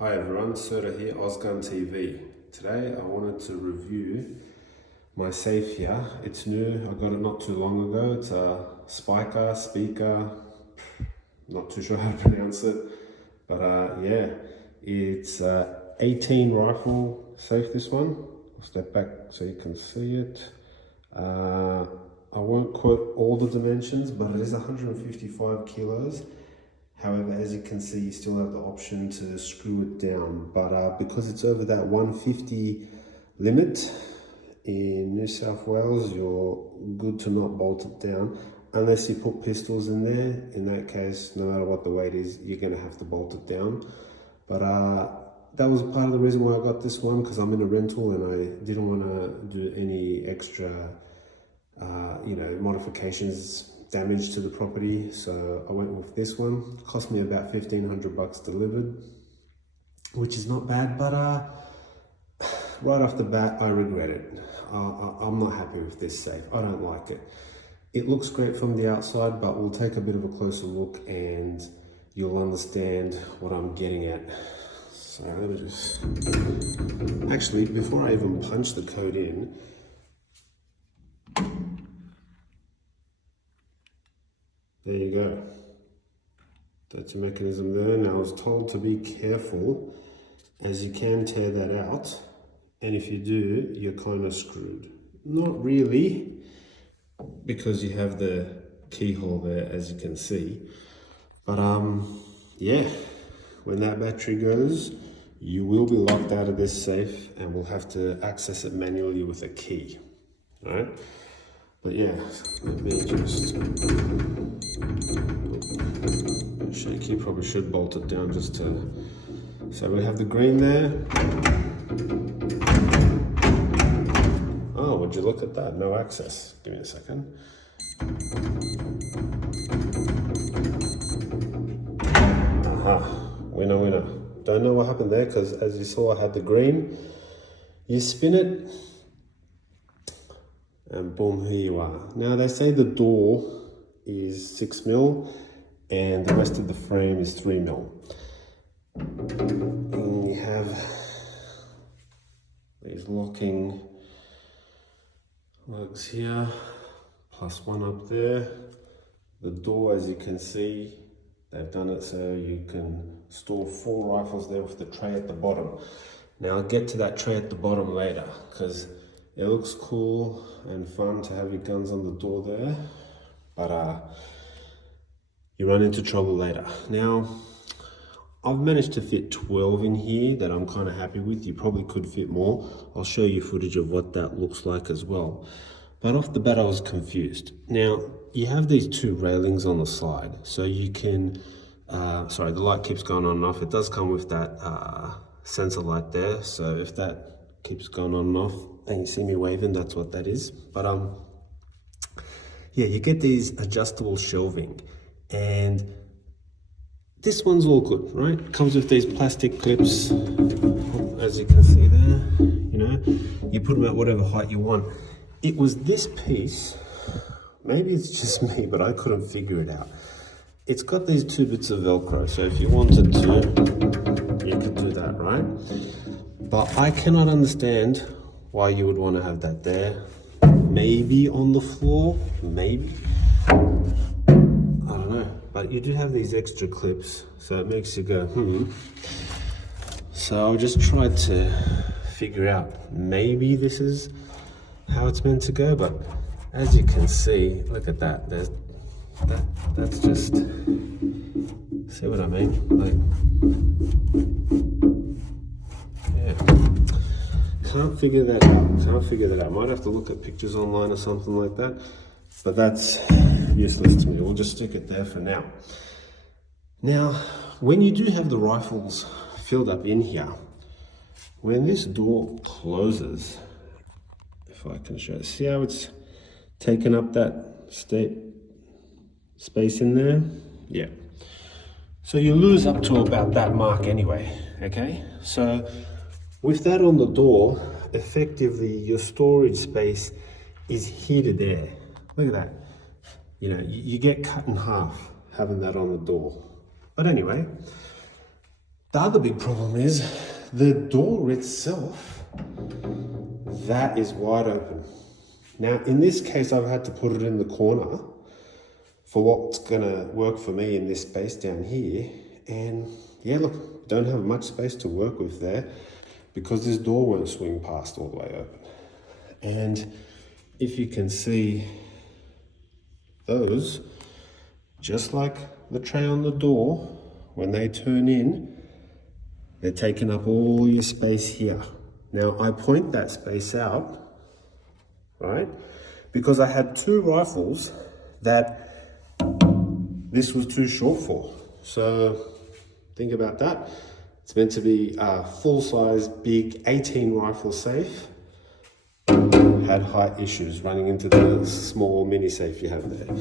Hi everyone, Serta here, Ozgun TV. Today I wanted to review my safe here. It's new, I got it not too long ago. It's a Spika, not too sure how to pronounce it. But yeah, it's 18 rifle safe, this one. I'll step back so you can see it. I won't quote all the dimensions, but it is 155 kilos. However, as you can see, you still have the option to screw it down, but because it's over that 150 limit in New South Wales, you're good to not bolt it down unless you put pistols in there. In that case, no matter what the weight is, you're going to have to bolt it down. But that was part of the reason why I got this one, because I'm in a rental and I didn't want to do any extra modifications, damage to the property, so I went with this one. It cost me about 1,500 bucks delivered, which is not bad, but right off the bat I regret it. I'm not happy with this safe. I don't like it. It looks great from the outside, but we'll take a bit of a closer look and you'll understand what I'm getting at. So let me just, actually, before I even punch the code in, there you go. That's your mechanism there. Now I was told to be careful as you can tear that out. And if you do, you're kind of screwed. Not really, because you have the keyhole there, as you can see. But yeah, when that battery goes, you will be locked out of this safe and we'll have to access it manually with a key, all right? But yeah, let me just, shaky, probably should bolt it down just to, so we have the green there. Oh, would you look at that, no access. Give me a second. Aha, winner, winner. Don't know what happened there, because as you saw, I had the green. You spin it, and boom, here you are. Now they say the door is 6 mil and the rest of the frame is 3 mil. And you have these locking lugs here, plus one up there. The door, as you can see, they've done it so you can store 4 rifles there with the tray at the bottom. Now I'll get to that tray at the bottom later, because it looks cool and fun to have your guns on the door there, but you run into trouble later. Now, I've managed to fit 12 in here that I'm kind of happy with. You probably could fit more. I'll show you footage of what that looks like as well. But off the bat, I was confused. Now, you have these 2 railings on the side, so you can, sorry, the light keeps going on and off. It does come with that sensor light there, so if that keeps going on and off, and you see me waving, that's what that is. But yeah, you get these adjustable shelving, and this one's all good, right? Comes with these plastic clips, as you can see there. You know, you put them at whatever height you want. It was this piece, maybe it's just me, but I couldn't figure it out. It's got these 2 bits of Velcro, so if you wanted to, you could do that, right? But I cannot understand why you would want to have that there. Maybe on the floor, maybe. I don't know. But you do have these extra clips, so it makes you go, So I just tried to figure out, maybe this is how it's meant to go, but as you can see, look at that. There's that's just, see what I mean? Like, yeah. Can't figure that out. Might have to look at pictures online or something like that, but that's useless to me. We'll just stick it there for now. Now, when you do have the rifles filled up in here, when this door closes, if I can show, see how it's taken up that space in there? Yeah. So you lose up to about that mark anyway, okay? So with that on the door, effectively your storage space is here to there. Look at that. You know, you get cut in half having that on the door. But anyway, The other big problem is the door itself, that is wide open. Now, in this case, I've had to put it in the corner for what's gonna work for me in this space down here. And yeah, look, don't have much space to work with there because this door won't swing past all the way open. And if you can see those, just like the tray on the door, when they turn in, they're taking up all your space here. Now I point that space out, right? Because I had two rifles that this was too short for. So think about that. It's meant to be a full-size, big 18 rifle safe. Had height issues running into the small mini safe you have there.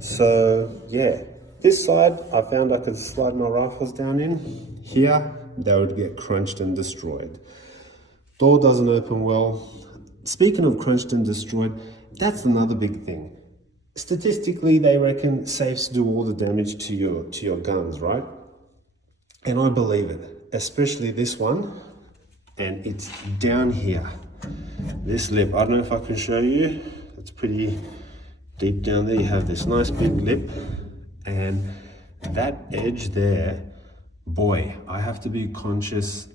So yeah, this side I found I could slide my rifles down in. Here, they would get crunched and destroyed. Door doesn't open well. Speaking of crunched and destroyed, that's another big thing. Statistically, they reckon safes do all the damage to your guns, right? And I believe it, especially this one, and it's down here. This lip, I don't know if I can show you, it's pretty deep down there. You have this nice big lip, and that edge there, boy, I have to be conscious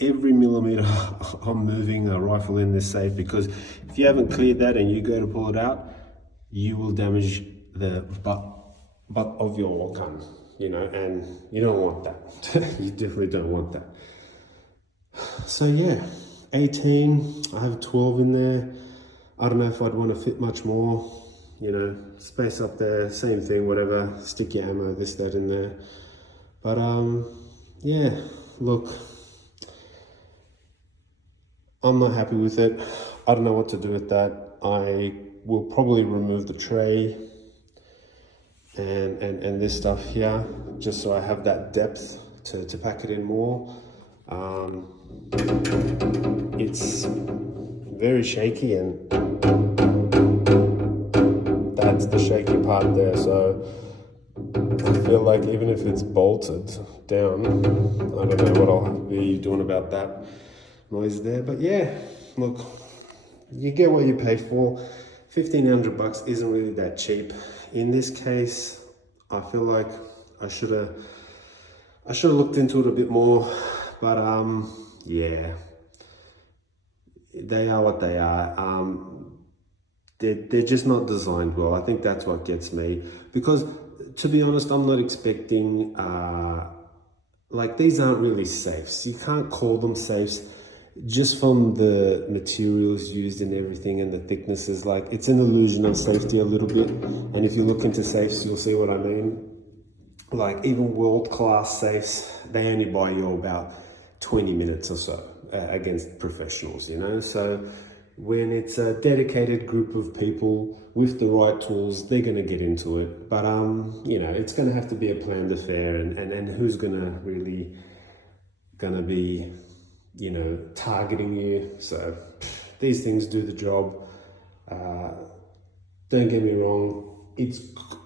every millimeter I'm moving a rifle in this safe, because if you haven't cleared that and you go to pull it out, you will damage the butt of your gun, you know, and you don't want that. You definitely don't want that. So yeah, 18, I have 12 in there. I don't know if I'd want to fit much more, you know, space up there, same thing, whatever, stick your ammo, this, that in there. But yeah, look, I'm not happy with it. I don't know what to do with that. I will probably remove the tray and this stuff here, just so I have that depth to pack it in more. It's very shaky, and that's the shaky part there. So I feel like even if it's bolted down, I don't know what I'll be doing about that noise there. But yeah, look, you get what you pay for. 1,500 bucks isn't really that cheap. In this case, I feel like I should have looked into it a bit more. But yeah, they are what they are. They're just not designed well. I think that's what gets me, because to be honest, I'm not expecting like, these aren't really safes. You can't call them safes just from the materials used and everything and the thicknesses. Like, it's an illusion of safety a little bit, and if you look into safes, you'll see what I mean. Like, even world-class safes, they only buy you about 20 minutes or so against professionals, you know. So when it's a dedicated group of people with the right tools, they're going to get into it. But you know, it's going to have to be a planned affair, and who's really going to be, you know, targeting you. So these things do the job. Don't get me wrong, it's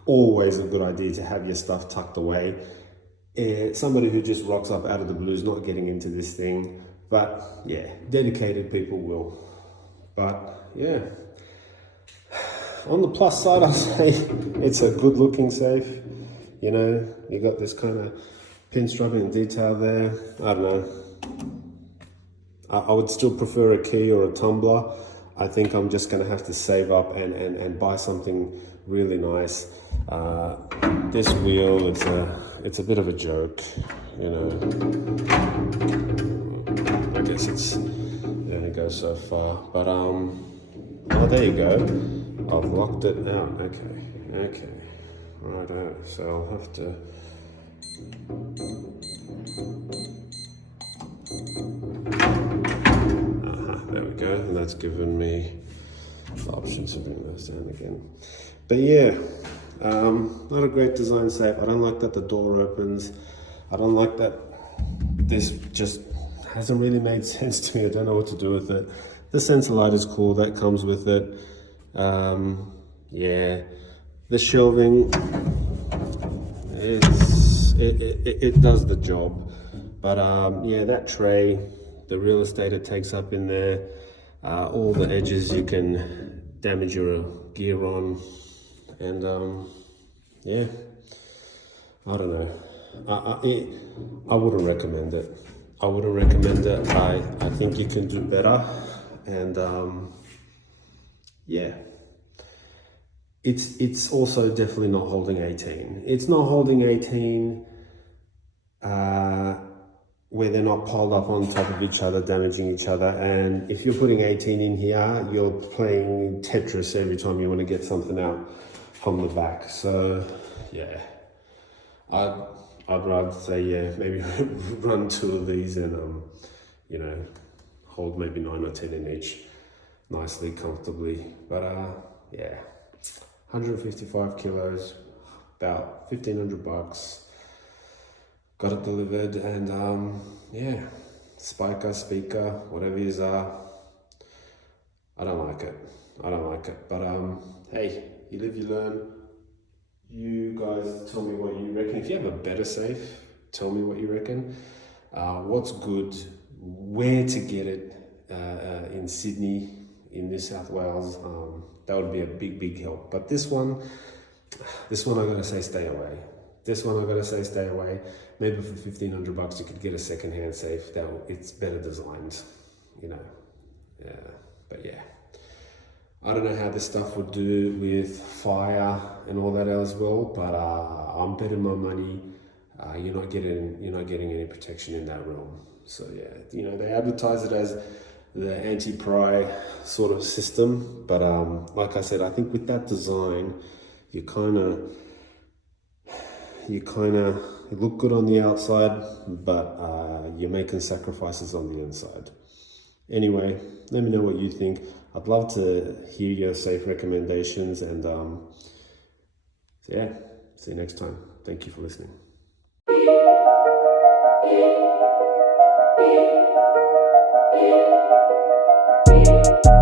always a good idea to have your stuff tucked away. Somebody who just rocks up out of the blue is not getting into this thing, but yeah, dedicated people will. But yeah, on the plus side, I'll say it's a good looking safe. You know, you got this kind of pinstriping detail there. I don't know, I would still prefer a key or a tumbler. I think I'm just going to have to save up and buy something really nice. This wheel, it's a bit of a joke, you know. I guess it only goes so far, but oh, there you go. I've locked it out. Okay, righto. So I'll have to. There we go, and that's given me the option to bring those down again. But yeah, not a great design safe. I don't like that the door opens. I don't like that this just hasn't really made sense to me. I don't know what to do with it. The sensor light is cool, that comes with it. Yeah, the shelving, it does the job. But yeah, that tray, the real estate it takes up in there, all the edges you can damage your gear on, and yeah, I don't know. I wouldn't recommend it. I wouldn't recommend it. I think you can do better, and yeah. It's also definitely not holding 18. It's not holding 18 where they're not piled up on top of each other, damaging each other. And if you're putting 18 in here, you're playing Tetris every time you want to get something out from the back. So yeah, I'd rather say, yeah, maybe run 2 of these and you know, hold maybe 9 or 10 in each, nicely, comfortably. But yeah, 155 kilos, about 1,500 bucks. Got it delivered, and yeah, Spika, whatever it is, I don't like it. I don't like it. But hey, you live, you learn. You guys tell me what you reckon. If you have a better safe, tell me what you reckon. What's good? Where to get it in Sydney, in New South Wales? That would be a big help. But this one I gotta say, stay away. This one I gotta say, stay away. Maybe for 1,500 bucks you could get a second-hand safe that it's better designed, you know. Yeah, but yeah, I don't know how this stuff would do with fire and all that as well. But I'm betting my money you're not getting any protection in that realm. So yeah, you know, they advertise it as the anti-pry sort of system, but like I said, I think with that design, you kind of look good on the outside, but you're making sacrifices on the inside. Anyway, let me know what you think. I'd love to hear your safe recommendations, and so yeah, see you next time. Thank you for listening.